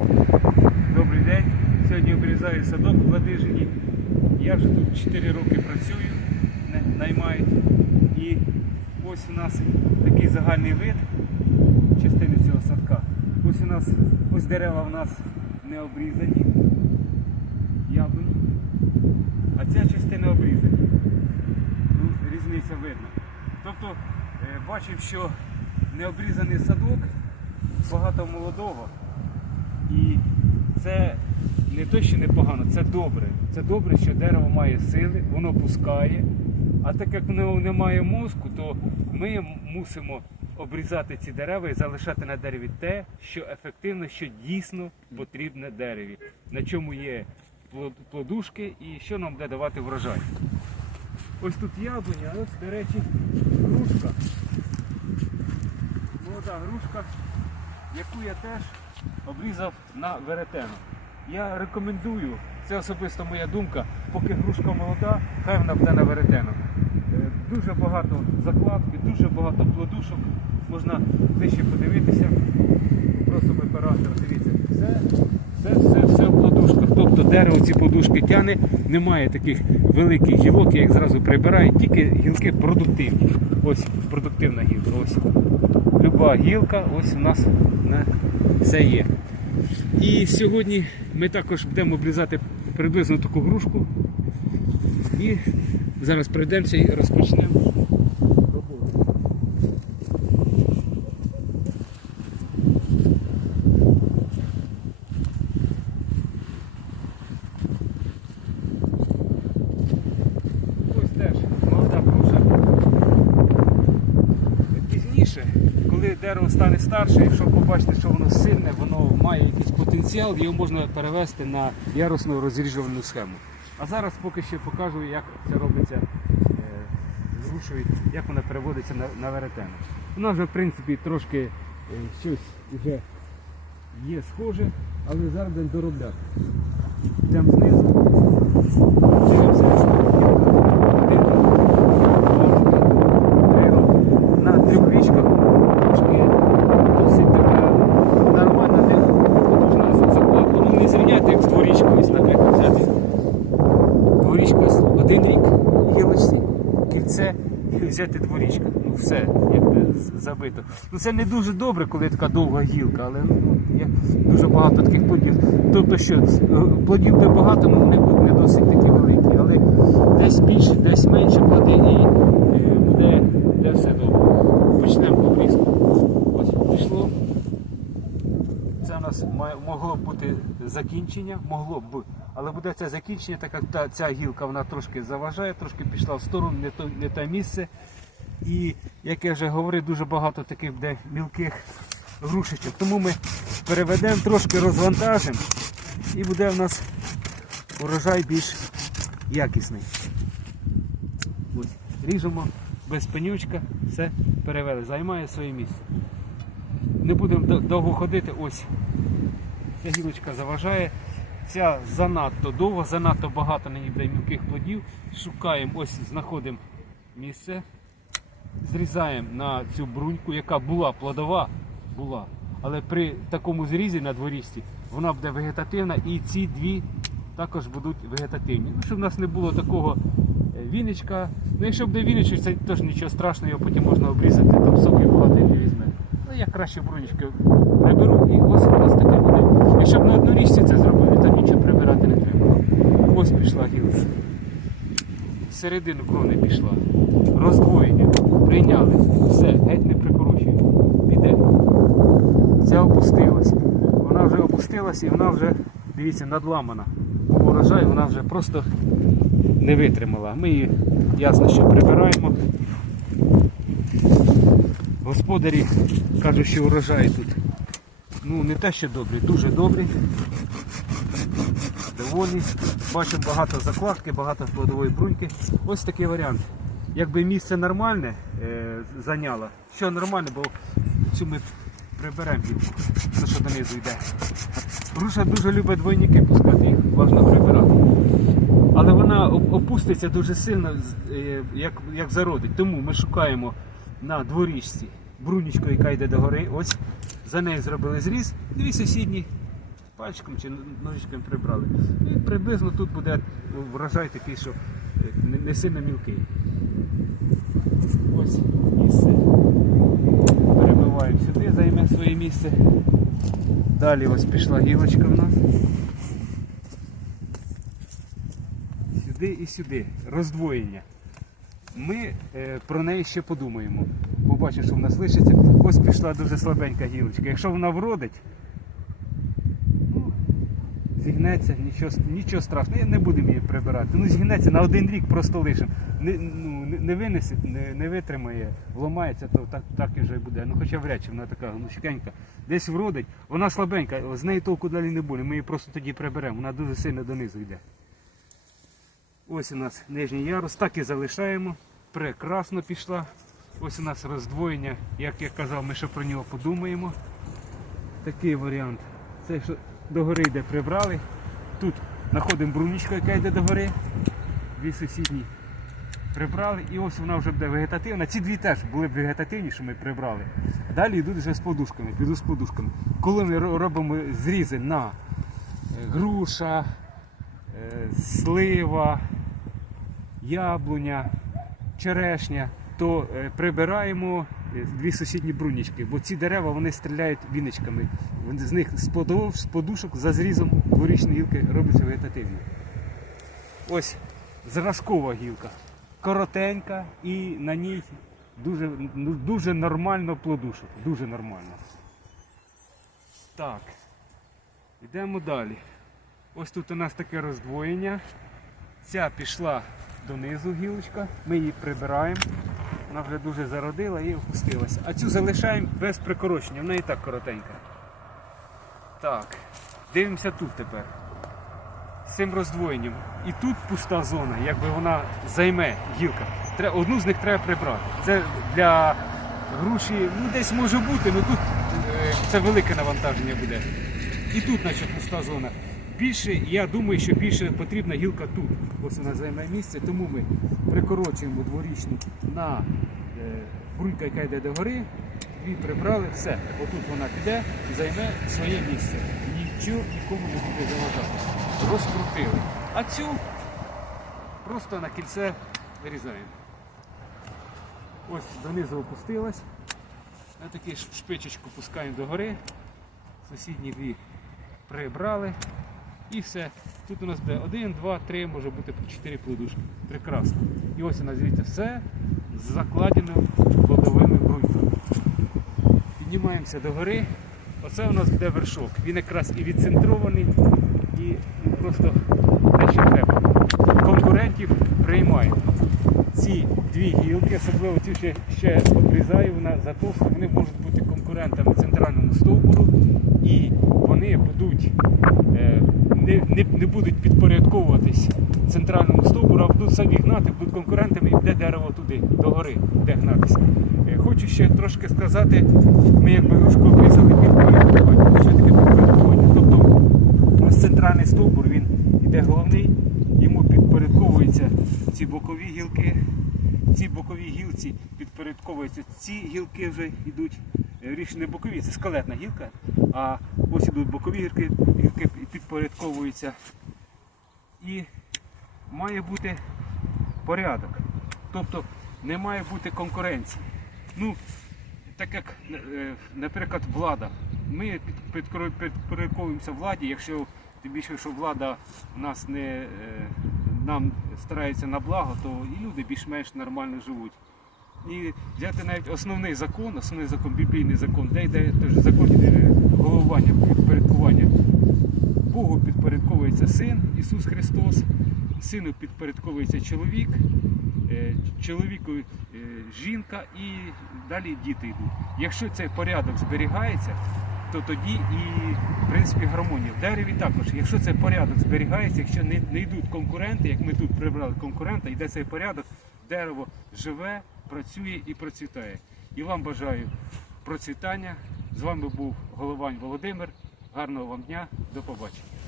Добрий день. Сьогодні обрізаю садок в Ладижині. Я вже тут 4 роки працюю, наймають. І ось у нас такий загальний вид частини цього садка. Ось у нас ось дерева у нас не обрізані. Яблуні. А ця частина обрізана. Ну, різниця видно. Тобто е, бачив, що необрізаний садок, багато молодого. І це не то, що непогано, це добре. Це добре, що дерево має сили, воно пускає. А так як воно не має мозку, то ми мусимо обрізати ці дерева і залишати на дереві те, що ефективно, що дійсно потрібне дереві, на чому є плодушки і що нам буде давати врожай. Ось тут яблуня, а ось, до речі, грушка. Молода грушка, яку я теж обрізав на веретено. Я рекомендую, це особисто моя думка, поки грушка молода, хай вона буде на веретено. Е, Дуже багато закладки, дуже багато плодушок. Можна ближче подивитися. Просимо оператора, дивіться. Все, все, все, все в плодушках. Тобто дерево ці плодушки тяне, немає таких великих гілок, я їх зразу прибираю, тільки гілки продуктивні. Ось продуктивна гілка. Ось. Люба гілка, ось у нас на це є. І сьогодні ми також будемо обрізати приблизно таку грушку. І зараз пройдемося і розпочнемо роботу. Ось теж молода груша. Пізніше, коли дерево стане старше, якщо побачите, що воно сильне, воно має якийсь потенціал, його можна перевести на ярусну розріжувальну схему. А зараз поки ще покажу, як це робиться е, з грушею, як вона переводиться на, на веретено. Вона вже в принципі трошки е, щось вже є схоже, але зараз будемо доробляти. Йдемо знизу. Дивимося. Один, на трьохрічках трошки досить така нормальна де потужна закладка. Ну не зрівняти як з дворічкою, ось, наприклад, взяти. Дворічка ось один рік гілочці, кільце і взяти дворічка. Ну все, якби забито. Ну це не дуже добре, коли така довга гілка, але ну, як дуже багато таких плодів. Тобто що, е, плодів буде багато, але вони будуть не досить такі великі. Але десь більше, десь менше плоди і е, буде, буде все добре. Почнемо обрізку. Ось пішло. Це у нас могло б бути закінчення, могло б, але буде це закінчення, так як та, ця гілка вона трошки заважає, трошки пішла в сторону, не, то, не те місце. І, як я вже говорив, дуже багато таких буде мілких грушечок. Тому ми переведемо, трошки розвантажимо і буде в нас урожай більш якісний. Ось, ріжемо без пенючка, все перевели, займає своє місце. Не будемо довго ходити, ось ця гілочка заважає. Ця занадто довго, занадто багато на ній мілких плодів. Шукаємо, ось знаходимо місце, зрізаємо на цю бруньку, яка була плодова, була. Але при такому зрізі на дворічці вона буде вегетативна і ці дві також будуть вегетативні. Ну, щоб в нас не було такого е, віничка. Ну, якщо буде віничок, це теж нічого страшного, його потім можна обрізати, там соки багато візьме. Ну, я краще брунічки приберу і ось у нас таке буде. Якщо б на однорічці це зробили, то нічого прибирати не треба. Ось пішла гілка. Середину крони пішла. Роздвоєння. Прийняли. Все, геть не прикорочуємо. Іде. Ця опустилась. Вона вже опустилась і вона вже, дивіться, надламана. Урожай, вона вже просто не витримала. Ми її ясно, що прибираємо. Господарі кажуть, що урожай тут. Ну, не те, що добрий, дуже добрий. Доволі. Бачимо багато закладки, багато плодової бруньки. Ось такий варіант. Якби місце нормальне е, зайняло, що нормально, бо цю ми приберемо гілку, те, що донизу йде. Груша дуже любить двойники пускати, їх можна прибирати. Але вона опуститься дуже сильно, е, як, як зародить. Тому ми шукаємо на дворіжці брунічку, яка йде догори. Ось за нею зробили зріз. Дві сусідні пальчиком чи ножичком прибрали. І приблизно тут буде врожай такий, що е, не- сильно мілкий. Ось місце. Перебиваємо сюди, займе своє місце. Далі ось пішла гілочка в нас. Сюди і сюди. Роздвоєння. Ми е, про неї ще подумаємо. Побачимо, що в нас лишиться. Ось пішла дуже слабенька гілочка. Якщо вона вродить, зігнеться, нічого, нічого страшного, не будемо її прибирати. Ну, зігнеться на один рік просто лишимо. Не, ну, не винесе, не, не витримає, вламається, то так, так і вже буде. Ну хоча вряд чи вона така гнучкенька. Десь вродить, вона слабенька, з неї толку далі не буде. Ми її просто тоді приберемо, вона дуже сильно донизу йде. Ось у нас нижній ярус, так і залишаємо. Прекрасно пішла. Ось у нас роздвоєння, як я казав, ми ще про нього подумаємо. Такий варіант. Це що догори йде прибрали. Тут знаходимо брунічку, яка йде догори. Дві сусідні прибрали. І ось вона вже буде вегетативна. Ці дві теж були б вегетативні, що ми прибрали. Далі йдуть вже з подушками, піду з подушками. Коли ми робимо зрізи на е, груша, е, слива, яблуня, черешня, то е, прибираємо дві сусідні брунічки, бо ці дерева вони стріляють віничками. З них з подушок за зрізом дворічної гілки робляться вегетативні. Ось зразкова гілка. Коротенька і на ній дуже, ну, дуже нормально плодушок. Дуже нормально. Так. Йдемо далі. Ось тут у нас таке роздвоєння. Ця пішла донизу гілочка, ми її прибираємо. Вона вже дуже зародила і опустилася. А цю залишаємо без прикорочення, вона і так коротенька. Так, дивимося тут тепер. З цим роздвоєнням. І тут пуста зона, якби вона займе гілка. Одну з них треба прибрати. Це для груші, ну десь може бути, але тут е, це велике навантаження буде. І тут, наче пуста зона. Більше, я думаю, що більше потрібна гілка тут. Ось вона займе місце, тому ми прикорочуємо дворічну на е, брунька, яка йде до гори, і прибрали все. Отут вона піде займе своє місце. Нічого нікому не буде заважати. Розкрутили. А цю просто на кільце вирізаємо. Ось донизу опустилась. На таку шпичечку пускаємо догори. Сусідні дві прибрали. І все. Тут у нас буде один, два, три, може бути по чотири плодушки. Прекрасно. І ось у нас звідти все закладено плодовими бруньками. Піднімаємося до гори. Оце у нас буде вершок. Він якраз і відцентрований, і просто те, що треба. Конкурентів приймаємо. Ці дві гілки, особливо ці ще, ще обрізаю, вона затовста, вони можуть бути конкурентами центральному стовбуру і вони будуть е, не, не, не будуть підпорядковуватись центральному стовбуру, а будуть самі гнати, будуть конкурентами і йде дерево туди, до гори, де гнатися. Е, Хочу ще трошки сказати, ми якби грушку обрізали підпорядкування. Що таке підпорядкування? Тобто у нас центральний стовбур, він іде головний, йому підпорядковуються ці бокові гілки. Ці бокові гілці підпорядковуються. Ці гілки вже йдуть е, річ не бокові, це скелетна гілка, а ось ідуть бокові гілки, гілки підпорядковуються. І має бути порядок. Тобто не має бути конкуренції. Ну, так як, е, наприклад, влада. Ми підпорядковуємося владі, якщо тим більше, що влада нас не е, нам старається на благо, то і люди більш-менш нормально живуть. І взяти навіть основний закон, основний закон, біблійний закон, де йде закон головування, підпорядкування. Богу підпорядковується син Ісус Христос, сину підпорядковується чоловік, е, чоловіку е, жінка і далі діти йдуть. Якщо цей порядок зберігається, то тоді і в принципі гармонія. В дереві також, якщо цей порядок зберігається, якщо не, не йдуть конкуренти, як ми тут прибрали конкурента, йде цей порядок, дерево живе, працює і процвітає. І вам бажаю процвітання. З вами був Головань Володимир. Гарного вам дня, до побачення.